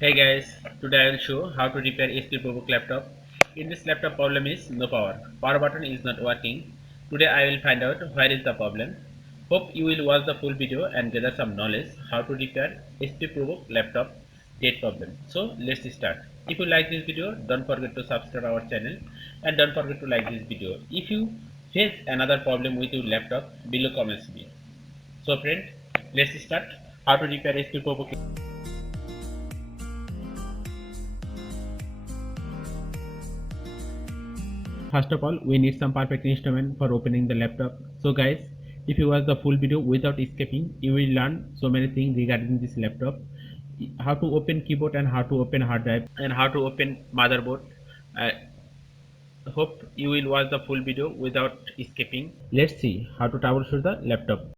Hey guys, today I will show how to repair HP ProBook laptop. In this laptop problem is no power. Power button is not working. Today I will find out where is the problem. Hope you will watch the full video and gather some knowledge how to repair HP ProBook laptop date problem. So let's start. If you like this video, don't forget to subscribe our channel and don't forget to like this video. If you face another problem with your laptop, below comments me. So friend, let's start how to repair HP ProBook. First of all, we need some perfect instrument for opening the laptop. So guys, if you watch the full video without escaping, you will learn so many things regarding this laptop. How to open keyboard and how to open hard drive and how to open motherboard. I hope you will watch the full video without escaping. Let's see how to troubleshoot the laptop.